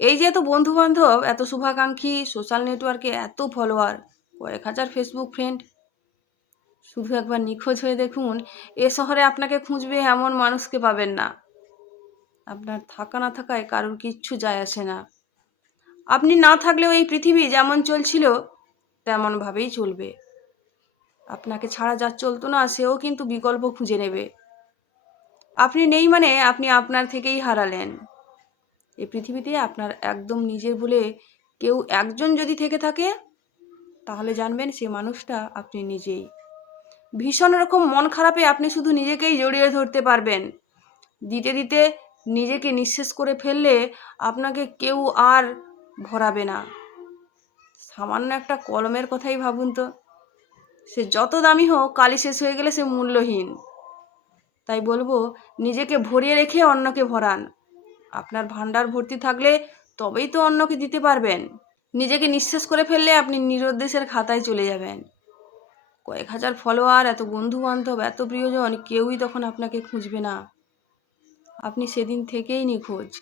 এই যে এত বন্ধু বান্ধব এত শুভাকাঙ্ক্ষী সোশ্যাল নেটওয়ার্কে এত ফলোয়ার কয়েক হাজার ফেসবুক ফ্রেন্ড শুধু একবার নিখোঁজ হয়ে দেখুন, এ শহরে আপনাকে খুঁজবে এমন মানুষকে পাবেন না। আপনার থাকা না থাকায় কারোর কিচ্ছু যায় আসে না। আপনি না থাকলেও এই পৃথিবী যেমন চলছিল, তেমনভাবেই চলবে। আপনাকে ছাড়া যা চলতো না, সেও কিন্তু বিকল্প খুঁজে নেবে। আপনি নেই মানে আপনি আপনার থেকেই হারালেন। এই পৃথিবীতে আপনার একদম নিজের বলে কেউ একজন যদি থেকে থাকে, তাহলে জানবেন সে মানুষটা আপনি নিজেই। ভীষণ রকম মন খারাপে আপনি শুধু নিজেকেই জড়িয়ে ধরতে পারবেন। দিতে দিতে নিজেকে নিঃশেষ করে ফেললে আপনাকে কেউ আর ভরাবে না। সামান্য একটা কলমের কথাই ভাবুন তো। সে যত দামি হোক কালি শেষ হয়ে গেলে সে মূল্যহীন। তাই বলব, নিজেকে ভরিয়ে রেখে অন্যকে ভরান। আপনার ভাণ্ডার ভর্তি থাকলে তবেই তো অন্যকে দিতে পারবেন। নিজেকে নিঃশেষ করে ফেললে আপনি নিরুদ্দেশের খাতায় চলে যাবেন। কয়েক হাজার ফলোয়ার, এত বন্ধু বান্ধব এত প্রিয়জন, কেউই তখন আপনাকে খুঁজবে না। আপনি সেদিন থেকেই নিখোঁজ।